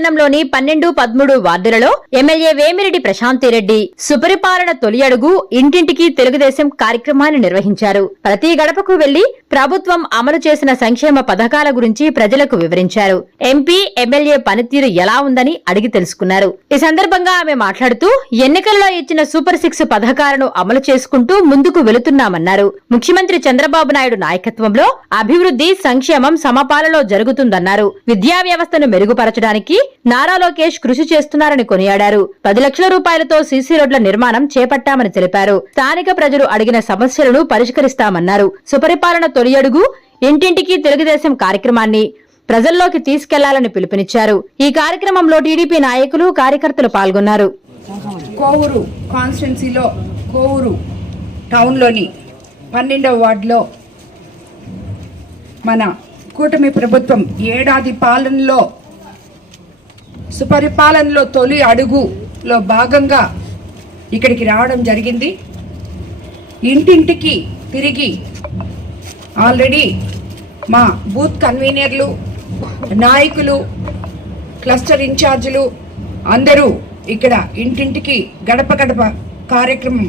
పట్టణంలోని 12, 13 వార్డులలో ఎమ్మెల్యే వేమిరెడ్డి ప్రశాంతిరెడ్డి సుపరిపాలన తొలి అడుగు ఇంటింటికి తెలుగుదేశం కార్యక్రమాన్ని నిర్వహించారు. ప్రతి గడపకు వెళ్లి ప్రభుత్వం అమలు చేసిన సంక్షేమ పథకాల గురించి ప్రజలకు వివరించారు. ఎంపీ, ఎమ్మెల్యే పనితీరు ఎలా ఉందని అడిగి తెలుసుకున్నారు. ఈ సందర్భంగా ఆమె మాట్లాడుతూ ఎన్నికల్లో ఇచ్చిన సూపర్ 6 పథకాలను అమలు చేసుకుంటూ ముందుకు వెళుతున్నామన్నారు. ముఖ్యమంత్రి చంద్రబాబు నాయుడు నాయకత్వంలో అభివృద్ధి, సంక్షేమం సమపాలలో జరుగుతుందన్నారు. విద్యా వ్యవస్థను మెరుగుపరచడానికి నారా లోకేష్ కృషి చేస్తున్నారని కొనియాడారు. 10 లక్షల రూపాయలతో సీసీ రోడ్ల నిర్మాణం చేపట్టామని తెలిపారు. స్థానిక ప్రజలు అడిగిన సమస్యలను పరిష్కరిస్తామన్నారు. సుపరిపాలన తొలి అడుగు ఇంటింటికి తెలుగుదేశం కార్యక్రమాన్ని ప్రజల్లోకి తీసుకెళ్లాలని పిలుపునిచ్చారు. ఈ కార్యక్రమంలో టీడీపీ నాయకులు, కార్యకర్తలు పాల్గొన్నారు. కోవూరు కాన్స్టిట్యున్సీలో కోవూరు టౌన్లోని 12వ వార్డులో మన కూటమి ప్రభుత్వం ఏడాది పాలనలో సుపరిపాలనలో తొలి అడుగులో భాగంగా ఇక్కడికి రావడం జరిగింది. ఇంటింటికి తిరిగి ఆల్రెడీ మా బూత్ కన్వీనర్లు, నాయకులు, క్లస్టర్ ఇన్ఛార్జీలు అందరూ ఇక్కడ ఇంటింటికి గడప గడప కార్యక్రమం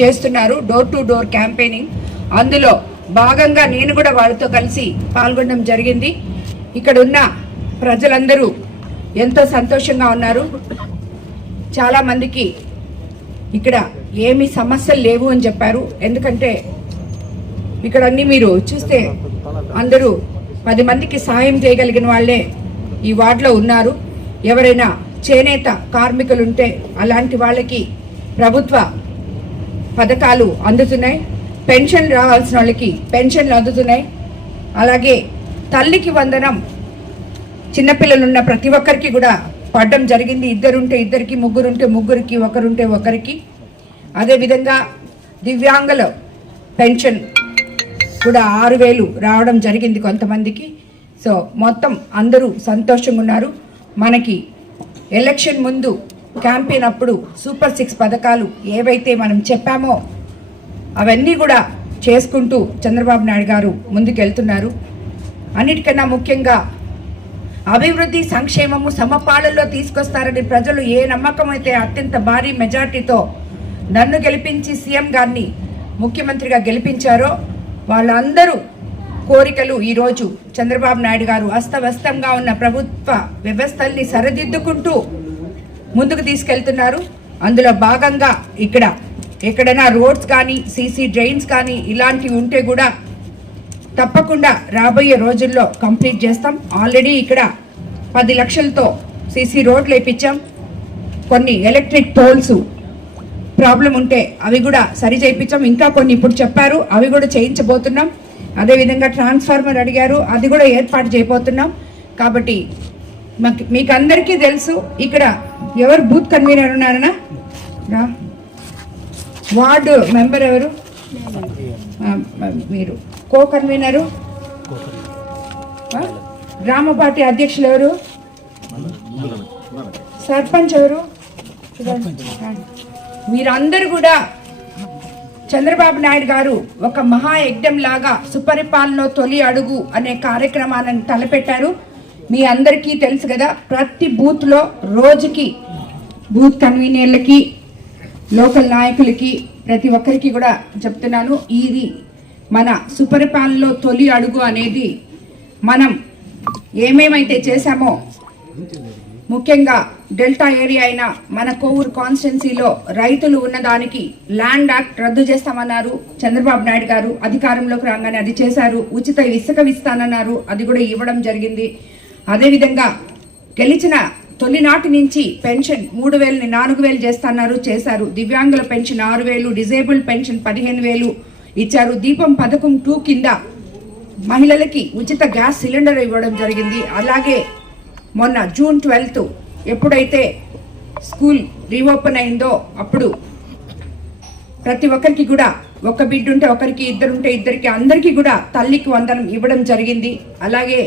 చేస్తున్నారు. Door to door campaigning. అందులో భాగంగా నేను కూడా వాళ్ళతో కలిసి పాల్గొనడం జరిగింది. ఇక్కడ ఉన్న ప్రజలందరూ ఎంతో సంతోషంగా ఉన్నారు. చాలామందికి ఇక్కడ ఏమీ సమస్యలు లేవు అని చెప్పారు. ఎందుకంటే ఇక్కడ అన్ని మీరు చూస్తే అందరూ 10 మందికి సాయం చేయగలిగిన వాళ్ళే ఈ వార్డులో ఉన్నారు. ఎవరైనా చేనేత కార్మికులుంటే అలాంటి వాళ్ళకి ప్రభుత్వ పథకాలు అందుతున్నాయి. పెన్షన్ రావాల్సిన వాళ్ళకి పెన్షన్లు అందుతున్నాయి. అలాగే తల్లికి వందనం చిన్నపిల్లలున్న ప్రతి ఒక్కరికి కూడా పడడం జరిగింది. 2 ఉంటే 2కి, 3 ఉంటే 3కి, 1 ఉంటే 1కి. అదేవిధంగా దివ్యాంగుల పెన్షన్ కూడా 6,000 రావడం జరిగింది కొంతమందికి. సో మొత్తం అందరూ సంతోషంగా ఉన్నారు. మనకి ఎలక్షన్ ముందు క్యాంపెయిన్ అప్పుడు సూపర్ 6 పథకాలు ఏవైతే మనం చెప్పామో అవన్నీ కూడా చేసుకుంటూ చంద్రబాబు నాయుడు గారు ముందుకెళ్తున్నారు. అన్నిటికన్నా ముఖ్యంగా అభివృద్ధి, సంక్షేమము సమపాలనలో తీసుకొస్తారని ప్రజలు ఏ నమ్మకం అయితే అత్యంత భారీ మెజార్టీతో నన్ను గెలిపించి సీఎం గారిని ముఖ్యమంత్రిగా గెలిపించారో వాళ్ళందరూ కోరికలు ఈరోజు చంద్రబాబు నాయుడు గారు అస్తవ్యస్తంగా ఉన్న ప్రభుత్వ వ్యవస్థల్ని సరిదిద్దుకుంటూ ముందుకు తీసుకెళ్తున్నారు. అందులో భాగంగా ఇక్కడ ఎక్కడైనా రోడ్స్ కానీ, సీసీ డ్రైన్స్ కానీ ఇలాంటివి ఉంటే కూడా తప్పకుండా రాబోయే రోజుల్లో కంప్లీట్ చేస్తాం. ఆల్రెడీ ఇక్కడ 10 లక్షలతో సీసీ రోడ్లు వేయించాం. కొన్ని ఎలక్ట్రిక్ పోల్స్ ప్రాబ్లం ఉంటే అవి కూడా సరి చేయించాం. ఇంకా కొన్ని ఇప్పుడు చెప్పారు, అవి కూడా చేయించబోతున్నాం. అదేవిధంగా ట్రాన్స్ఫార్మర్ అడిగారు, అది కూడా ఏర్పాటు చేయబోతున్నాం. కాబట్టి మీకు అందరికీ తెలుసు ఇక్కడ ఎవరు బూత్ కన్వీనర్ ఉన్నారనా, వార్డు మెంబర్ ఎవరు, మీరు కో కన్వీనరు, గ్రామ పార్టీ అధ్యక్షులు ఎవరు, సర్పంచ్ ఎవరు, మీరందరూ కూడా చంద్రబాబు నాయుడు గారు ఒక మహాయజ్ఞం లాగా సుపరిపాలన తొలి అడుగు అనే కార్యక్రమాలను తలపెట్టారు. మీ అందరికీ తెలుసు కదా, ప్రతి బూత్లో రోజుకి బూత్ కన్వీనర్లకి, లోకల్ నాయకులకి, ప్రతి ఒక్కరికి కూడా చెప్తున్నాను, ఇది మన సుపరిపాలనలో తొలి అడుగు అనేది మనం ఏమేమైతే చేశామో, ముఖ్యంగా డెల్టా ఏరియా అయిన మన కోవూరు కాన్స్టిట్యున్సీలో రైతులు ఉన్నదానికి ల్యాండ్ యాక్ట్ రద్దు చేస్తామన్నారు చంద్రబాబు నాయుడు గారు. అధికారంలోకి రాగానే అది చేశారు. ఉచిత ఇసుక ఇస్తానన్నారు, అది కూడా ఇవ్వడం జరిగింది. అదేవిధంగా గెలిచిన తొలినాటి నుంచి పెన్షన్ 3,000ని 4,000 చేస్తున్నారు, చేశారు. దివ్యాంగుల పెన్షన్ 6,000, డిజేబుల్డ్ పెన్షన్ 15,000 ఇచ్చారు. దీపం పథకం 2 కింద మహిళలకి ఉచిత గ్యాస్ సిలిండర్ ఇవ్వడం జరిగింది. అలాగే మొన్న జూన్ 12 ఎప్పుడైతే స్కూల్ రీఓపెన్ అయిందో అప్పుడు ప్రతి ఒక్కరికి కూడా, ఒక బిడ్డ ఉంటే ఒకరికి, 2 ఉంటే 2కి, అందరికీ కూడా తల్లికి వందనం ఇవ్వడం జరిగింది. అలాగే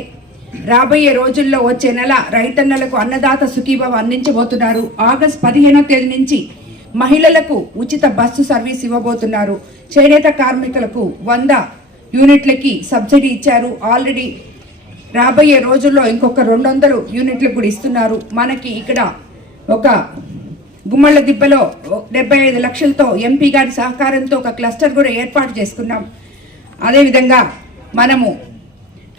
రాబోయే రోజుల్లో వచ్చే నెల రైతన్నలకు అన్నదాత సుఖీభవ అందించబోతున్నారు. ఆగస్టు 15వ తేదీ నుంచి మహిళలకు ఉచిత బస్సు సర్వీస్ ఇవ్వబోతున్నారు. చేనేత కార్మికులకు 100 యూనిట్లకి సబ్సిడీ ఇచ్చారు. ఆల్రెడీ రాబోయే రోజుల్లో ఇంకొక 200 యూనిట్లు కూడా ఇస్తున్నారు. మనకి ఇక్కడ ఒక గుమ్మళ్ళ దిబ్బలో 75 లక్షలతో ఎంపీ గారి సహకారంతో ఒక క్లస్టర్ కూడా ఏర్పాటు చేసుకున్నాం. అదేవిధంగా మనము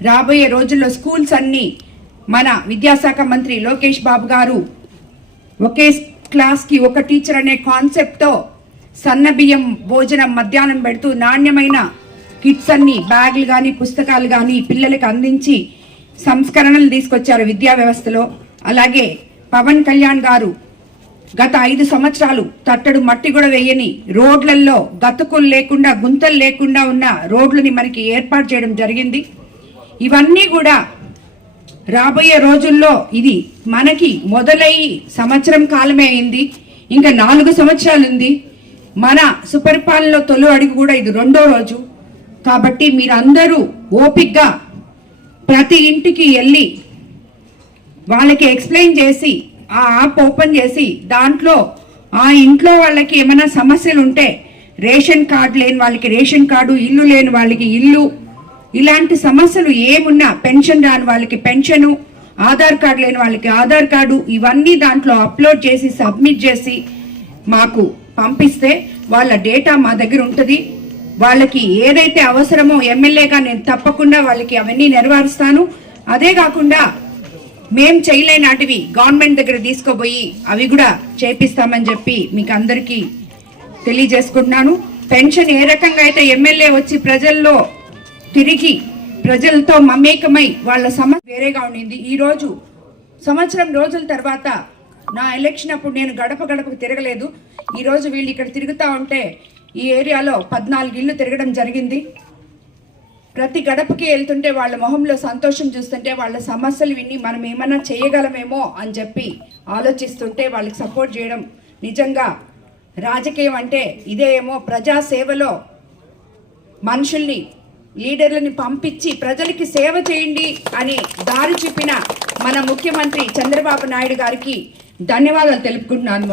రాబోయే రోజుల్లో స్కూల్స్ అన్నీ మన విద్యాశాఖ మంత్రి లోకేష్ బాబు గారు ఒకే క్లాస్కి ఒక టీచర్ అనే కాన్సెప్ట్తో సన్నబియ్యం భోజనం మధ్యాహ్నం పెడుతూ నాణ్యమైన కిట్స్ అన్ని బ్యాగులు కానీ పుస్తకాలు కానీ పిల్లలకు అందించి సంస్కరణలు తీసుకొచ్చారు విద్యా వ్యవస్థలో. అలాగే పవన్ కళ్యాణ్ గారు గత 5 సంవత్సరాలు తట్టడు మట్టి కూడా వేయని రోడ్లలో గతుకులు లేకుండా గుంతలు లేకుండా ఉన్న రోడ్లని మనకి ఏర్పాటు చేయడం జరిగింది. ఇవన్నీ కూడా రాబోయే రోజుల్లో ఇది మనకి మొదలయ్యి సంవత్సరం కాలమే అయింది, ఇంకా 4 సంవత్సరాలు ఉంది. మన సుపరిపాలనలో తొలి అడుగు కూడా ఇది 2వ రోజు. కాబట్టి మీరందరూ ఓపిక్గా ప్రతి ఇంటికి వెళ్ళి వాళ్ళకి ఎక్స్ప్లెయిన్ చేసి ఆ యాప్ ఓపెన్ చేసి దాంట్లో ఆ ఇంట్లో వాళ్ళకి ఏమైనా సమస్యలు ఉంటే రేషన్ కార్డు లేని వాళ్ళకి రేషన్ కార్డు, ఇల్లు లేని వాళ్ళకి ఇల్లు, ఇలాంటి సమస్యలు ఏమున్నా పెన్షన్ రాని వాళ్ళకి పెన్షను, ఆధార్ కార్డు లేని వాళ్ళకి ఆధార్ కార్డు, ఇవన్నీ దాంట్లో అప్లోడ్ చేసి సబ్మిట్ చేసి మాకు పంపిస్తే వాళ్ళ డేటా మా దగ్గర ఉంటుంది. వాళ్ళకి ఏదైతే అవసరమో ఎమ్మెల్యేగా నేను తప్పకుండా వాళ్ళకి అవన్నీ నెరవేరుస్తాను. అదే కాకుండా మేం చేయలేనాటివి గవర్నమెంట్ దగ్గర తీసుకోబోయి అవి కూడా చేపిస్తామని చెప్పి మీకు అందరికీ తెలియజేసుకుంటున్నాను. పెన్షన్ ఏ రకంగా అయితే ఎమ్మెల్యే వచ్చి ప్రజల్లో తిరిగి ప్రజలతో మమేకమై వాళ్ళ సమస్య వేరేగా ఉండింది. ఈరోజు సంవత్సరం రోజుల తర్వాత నా ఎలక్షన్ అప్పుడు నేను గడప గడపకు తిరగలేదు. ఈరోజు వీళ్ళు ఇక్కడ తిరుగుతూ ఉంటే ఈ ఏరియాలో 14 ఇళ్ళు తిరగడం జరిగింది. ప్రతి గడపకి వెళ్తుంటే వాళ్ళ మొహంలో సంతోషం చూస్తుంటే వాళ్ళ సమస్యలు విని మనం ఏమన్నా చేయగలమేమో అని చెప్పి ఆలోచిస్తుంటే వాళ్ళకి సపోర్ట్ చేయడం నిజంగా రాజకీయం అంటే ఇదే ఏమో. ప్రజాసేవలో మనుషుల్ని లీడర్లని పంపించి ప్రజలకి సేవ చేయండి అని దారి చూపిన మన ముఖ్యమంత్రి చంద్రబాబు నాయుడు గారికి ధన్యవాదాలు తెలుపుకుంటున్నాను.